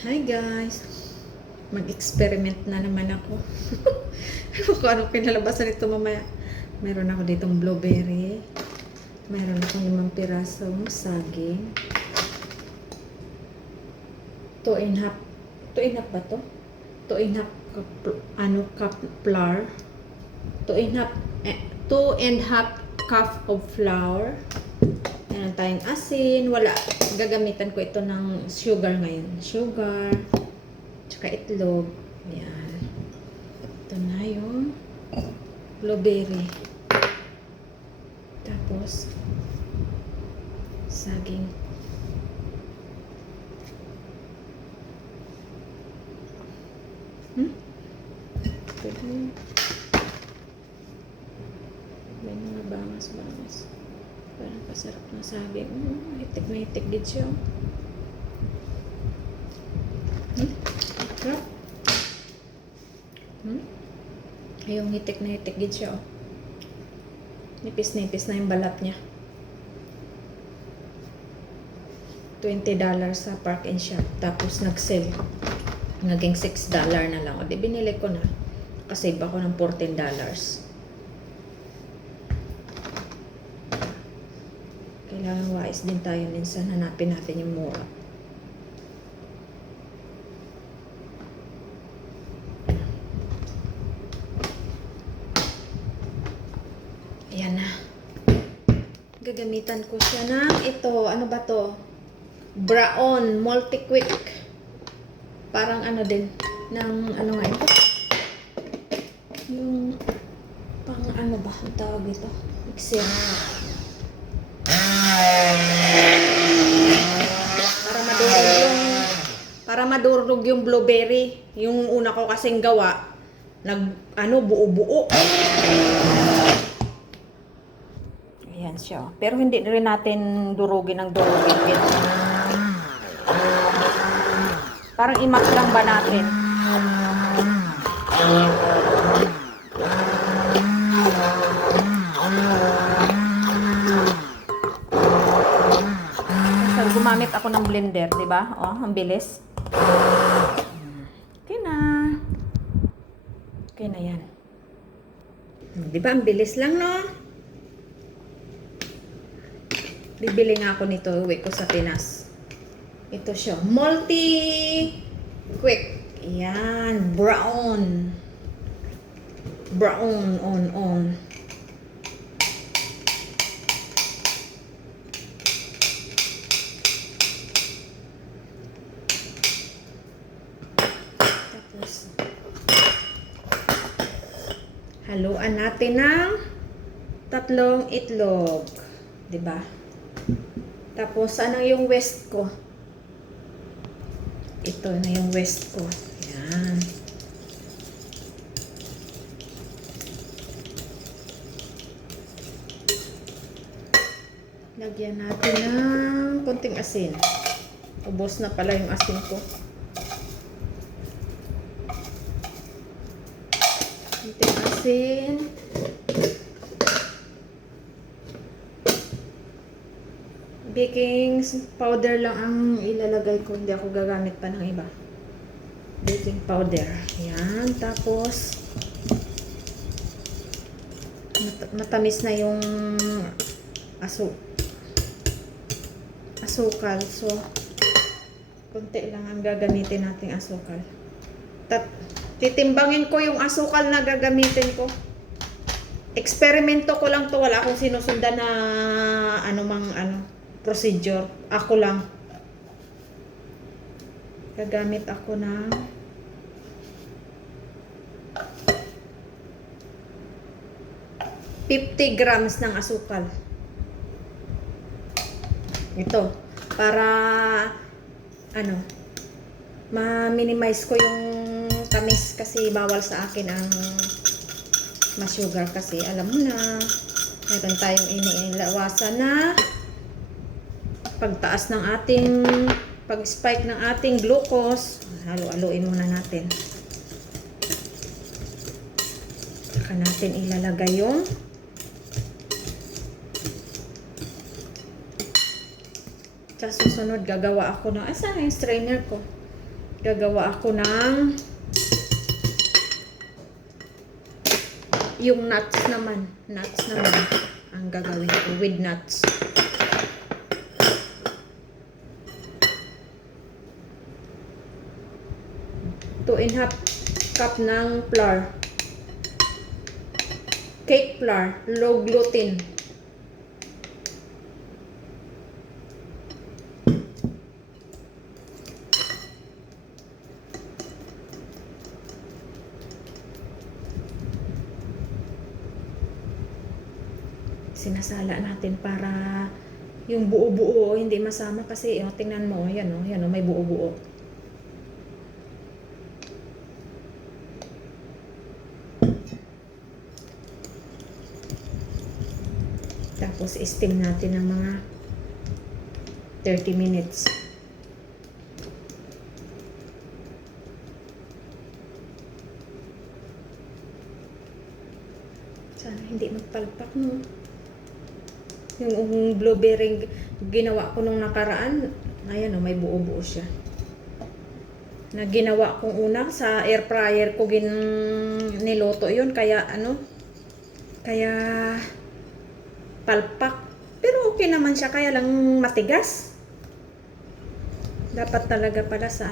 Hi guys! Mag-experiment na naman ako. Ewan ko anong pinalabasan nito mamaya. Meron ako ditong blueberry. Meron akong 5 pirasong saging. 2 and half ba to? 2 and half cup flour. 2 and half cup of flour. Meron tayong asin. Wala. Gagamitan ko ito ng sugar ngayon. Sugar. Tsaka itlog. Yan. Ito na yung blueberry. Tapos, saging. Pwede mo. May mga bangas-bangas. Parang pasarap na saging. Hitik na hitik din siya. Sarap. Yung hitik na hitik din siya. Nipis-nipis na yung balat niya. $20 sa Park and Shop. Tapos nag-sale. Naging $6 na lang. O di binili ko na. Kasave ako ng $14. Kailangan wise din tayo minsan. Hanapin natin yung mura. Ayan na. Gagamitan ko siya ng ito. Ano ba to? Braun Multi-Quick. Parang ano din. Ng ano nga ito? Yung pang ano ba? Ang tawag ito? Mixer. Para madurog yung blueberry. Yung una ko kasing gawa, buo-buo. Ayan siya. Pero hindi rin natin durugin ng durugin. Parang imak lang ba natin? Gumamit ako ng blender, di ba? Oh, ang bilis. Okay na. Okay na yan. Di ba? Ang bilis lang, no? Bibili nga ako nito. Uwi ko sa Pinas. Ito siya. Multi-Quick. Yan. Brown. Brown on. Haluan natin ng 3 itlog. 'Di ba? Tapos, ano yung west ko? Ito na yung west ko. Yan. Lagyan natin ng konting asin. Ubos na pala yung asin ko. Konting asin. Baking powder lang ang ilalagay ko. Hindi ako gagamit pa ng iba. Baking powder. Yan. Tapos, matamis na yung asukal. So, konti lang ang gagamitin nating asukal. Titimbangin ko yung asukal na gagamitin ko. Eksperimento ko lang to. Wala akong sinusundan na procedure. Ako lang. Gagamit ako ng 50 grams ng asukal. Ito. Para ma-minimize ko yung tamis kasi bawal sa akin ang ma-sugar kasi alam mo na meron tayong iniilawasan na pagtaas ng ating pag-spike ng ating glucose. Halo-haloin muna natin. Saka natin ilalagay yung Sa susunod, gagawa ako ng, saan yung strainer ko? Gagawa ako ng yung nuts naman. Nuts naman ang gagawin ko with nuts. 2½ cup ng flour. Cake flour, low gluten. Sinasala natin para yung buo-buo hindi masama kasi tingnan mo, yan may buo-buo. Tapos steam natin ng mga 30 minutes. Sana hindi magpalpak, no? Yung blueberry ginawa ko nung nakaraan, ayan may buo-buo siya. Na ginawa kong una sa air fryer ko niloto yun, kaya kaya palpak. Pero okay naman siya, kaya lang matigas. Dapat talaga pala sa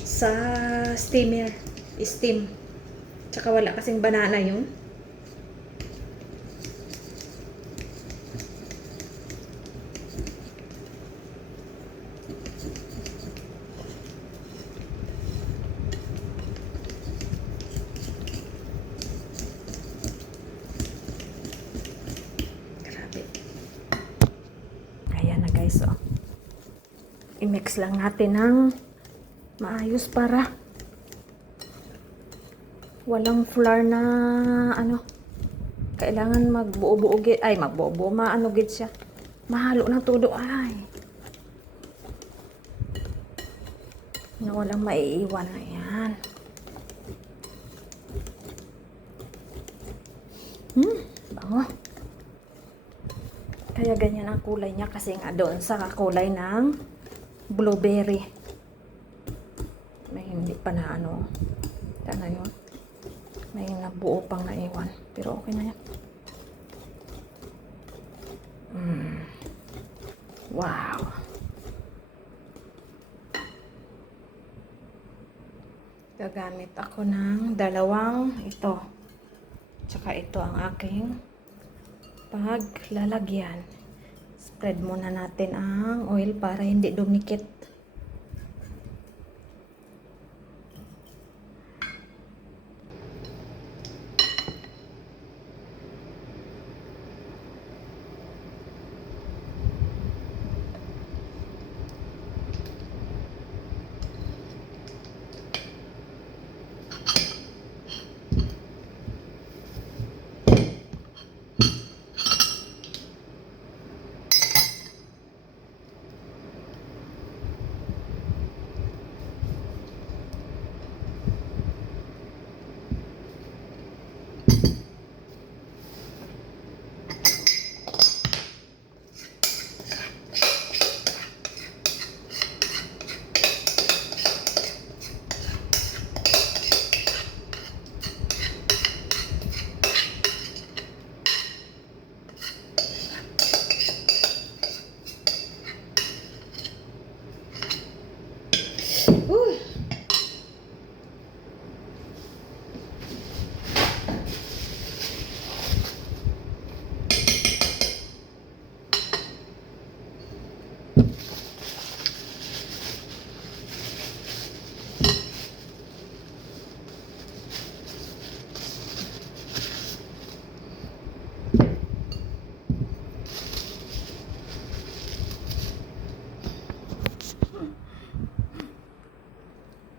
sa steamer, steam. Tsaka wala kasing banana yun. So, i-mix lang natin ng maayos para walang flour na kailangan magbuo-buo gid, magbuo-buo, gid siya. Mahalo na todo, na walang maiiwan. Ayan. Bango. Kaya ganyan ang kulay niya kasi nga doon sa kulay ng blueberry. May hindi pa na yun. May nabuo pang naiwan. Pero okay na yan. Wow. Gagamit ako ng dalawang ito. Tsaka ito ang aking paglalagyan. Spread muna natin ang oil para hindi dumikit.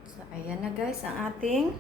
So, ayan na guys ang ating